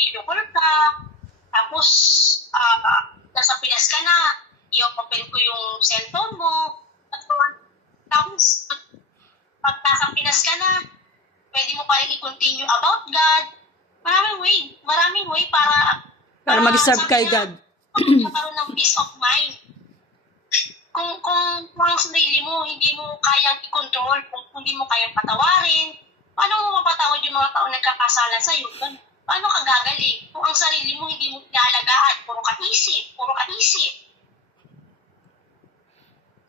mag-video call ka, tapos nasa Pinas ka na, i-open ko yung cellphone mo, tapos pag nasa Pinas ka na, pwede mo pa rin i-continue about God. Maraming way para mag-serve kay God. Magkaroon ng peace of mind. Kung ang sarili mo, hindi mo kayang i-control, kung hindi mo kayang patawarin, paano mo mapatawad yung mga taong nagkakasala sa'yo? Paano ka gagaling? Kung ang sarili mo hindi mo inaalagaan, puro ka isip.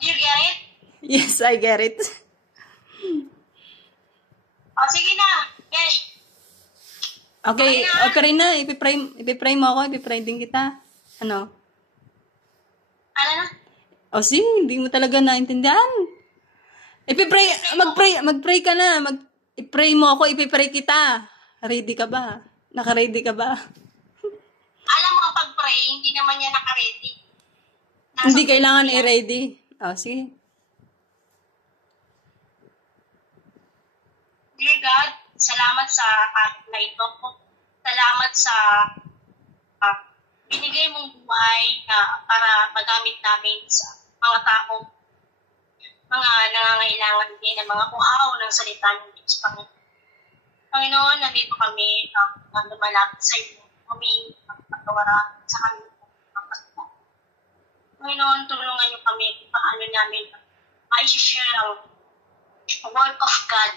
Do you get it? Yes, I get it. Sige na. Yes. Okay rin na. Ipipray mo ako. Ipipray din kita. Ano? Ano na? Sige, hindi mo talaga naintindihan. Mag-pray ka na. I-pray mo ako, ipipray kita. Ready ka ba? Naka-ready ka ba? Alam mo, ang pag-pray, hindi naman yan naka-ready. Hindi kailangan i-ready. Sige. Dear God, salamat sa na ito. Salamat sa binigay mong buhay na para magamit namin sa mga taong mga nangangailangan din ng mga uhaw ng salita ng Diyos. Panginoon, nandito kami lumalapit sa iyo. Kami pagpatawaran sa kami. Panginoon, tulungan niyo kami kung paano namin ma-share ang word of God.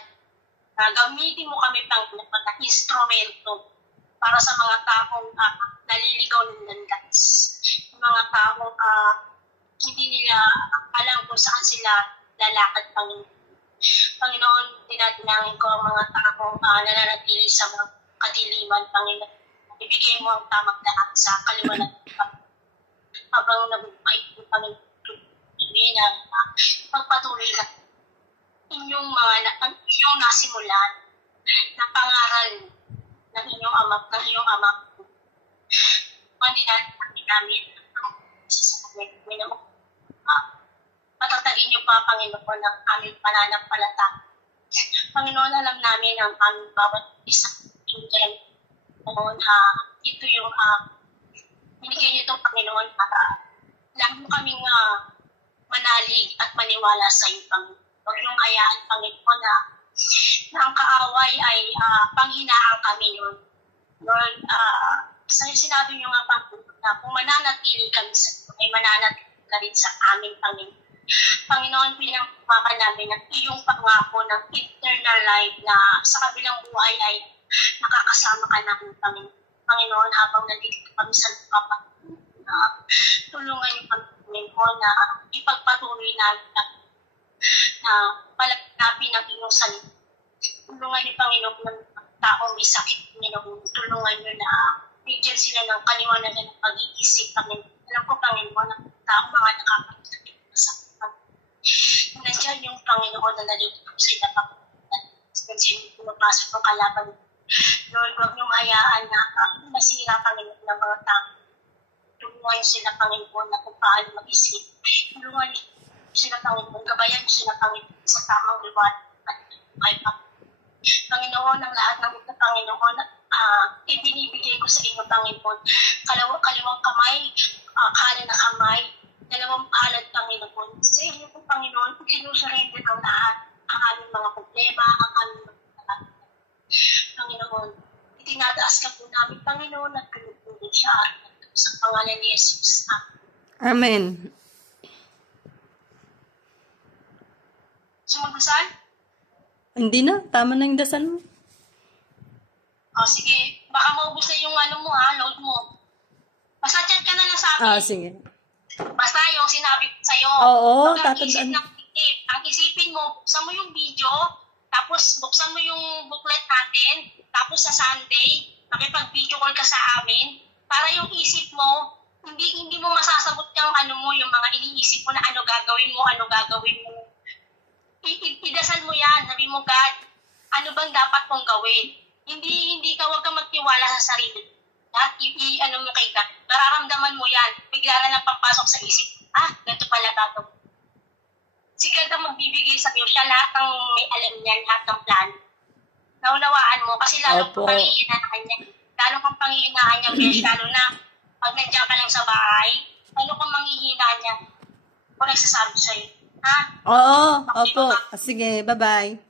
Gamitin mo kami Panginoon na instrumento para sa mga taong naliligaw ng landas. Mga taong hindi nila alam kung saan sila lalakad, Panginoon. Panginoon, dinadinangin ko ang mga taong nananatili sa mga kadiliman, Panginoon. Ibigay mo ang tamang lahat sa kaliwanag, habang nabubuhay ko, Panginoon. Pagpatuloy na ang inyong nasimulan na pangaral ng inyong ama. Hindi namin patatagin niyo pa, Panginoon, ang aming pananampalataya. Panginoon, alam namin ang aming bawat isang children. Ito yung binigay niyo ito, Panginoon, para lalo kaming manalig at maniwala sa iyo, Panginoon. Huwag niyong hayaan, Panginoon, na ang kaaway ay panghinaan kami noon. Lord, sinabi niyo nga, Panginoon, na kung mananatili kami sa iyo, ay mananatili ka rin sa amin, Panginoon. Panginoon, pinangkumakan namin ang iyong pangako ng eternal life na sa kabilang buhay ay nakakasama ka namin, Panginoon. Panginoon, habang nandito kami sa lupa, tulungan niyo kami, Panginoon, na ipagpatuloy namin na palapinapin ang iyong salita. Tulungan niyo, Panginoon, ng taong may sakit, Panginoon. Tulungan niyo na bigyan sila ng kaliwanagan ng pag-iisip, Panginoon. Alam ko, Panginoon, ang taong mga nakakasakit na sakit. Nandiyan yung Panginoon na nalilito sa ila, Panginoon. Nandiyan yung pumapasok ng kalaban. Lord, huwag niyong hayaan na masira, Panginoon, ng mga tao. Tulungan niyo sila, Panginoon, na kung paano mag-isip. Tulungan niyo sila, Panginoon. Gabayan niyo sila, Panginoon, sa tamang liwanag at kay Panginoon, ang lahat ng ito, Panginoon, ibinibigay ko sa inyo, Panginoon. Kaliwang kamay, kanan na kamay, dalawang palad, Panginoon. Sa inyo po, Panginoon, kinusurrender ang lahat, ang aming mga problema, ang aming mga Panginoon, itinataas ka po namin, Panginoon, at pinupunin siya sa pangalan ni Jesus. Amen. Sumagdasal? Hindi na. Tama na yung dasal mo. Sige. Baka maubos na yung load mo. Basta chat ka na lang sa akin. Sige. Basta yung sinabi ko sa'yo. Oo, tatandaan. Ang isipin mo, buksan mo yung video, tapos buksan mo yung booklet natin, tapos sa Sunday, makipag-video call ka sa amin, para yung isip mo, hindi mo masasagot yung mga iniisip mo na ano gagawin mo. Idasal mo yan, sabi mo, God, ano bang dapat kong gawin? Hindi ka, huwag kang magtiwala sa sarili. Lahat, mo kay God. Nararamdaman mo yan. Bigla na lang papasok sa isip, ganito pala gagawin. Si God ang magbibigay sa iyo. Siya lahat ng may alam niyan, lahat ng plan. Naunawaan mo, kasi lalo kang pangiinan na kanya. Lalo kang pangiinan niya, besh, lalo na pag nandiyan ka lang sa bahay, ano kung manghihina niya? O nagsasabi sa'yo, ha? Oo, opo. Sige, bye-bye.